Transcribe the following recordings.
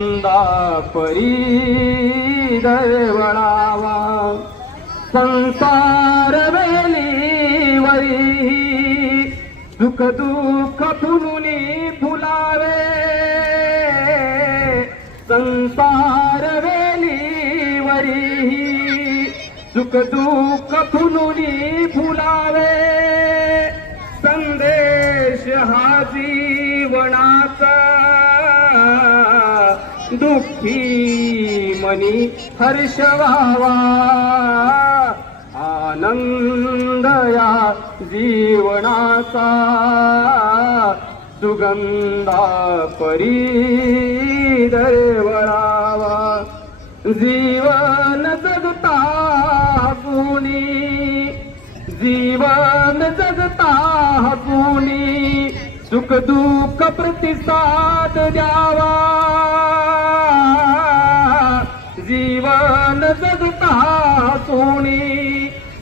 परी दरवळावा संसार वेलीवरी सुख दुःख फुलुनी फुलावे संसार वेलीवरी सुख दुःख फुलुनी फुलावे संदेश हा जीवनाचा दुःखी मनी हर्ष व्हावा आनंद या जीवनाचा सुगंधा परी दरवळावा जीवन जगता गुणी जीवन जगता गुणी सुख दुःख प्रतिसाद द्यावा जीवन जगता सोनी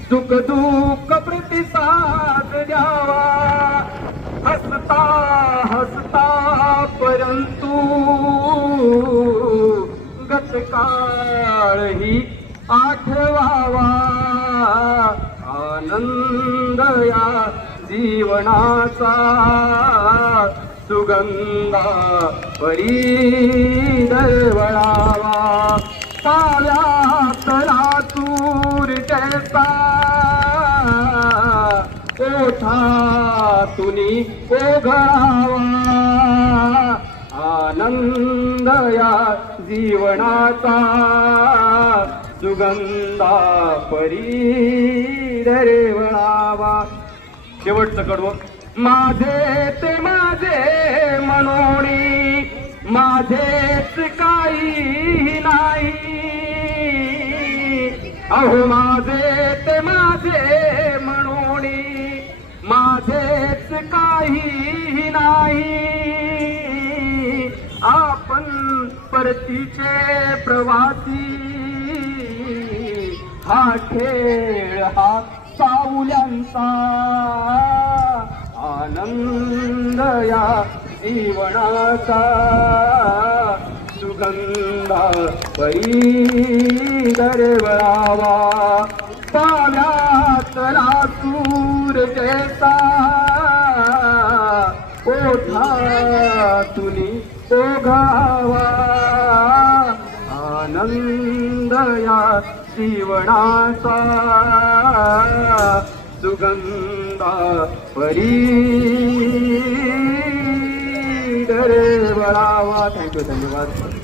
सुख दुःख प्रतिसाद द्यावा हसता हसता परंतु गतकाळ ही आठवावा आनंद या जीवनाचा सुगंधा परी दरवळावा पाव्यात लातूर जैसा ओठातुनी ओघळावा आनंद या जीवनाचा सुगंधा परी दरवळावा शेवटचं कडवं माझे ते माझे मनोणी माझेच काही नाही अहो माझे ते माझे मनोणी माझेच काही नाही आपण परतीचे प्रवासी हा खेळ हा सावल्यांचा आनंद या जीवनाचा सुगंधा परी दरवळावा पाव्यात लातूर जैसा ओठातुनी ओघावा आनंद या जीवनाचा सुगंधा परी दरवळावा. थँक्यू धन्यवाद.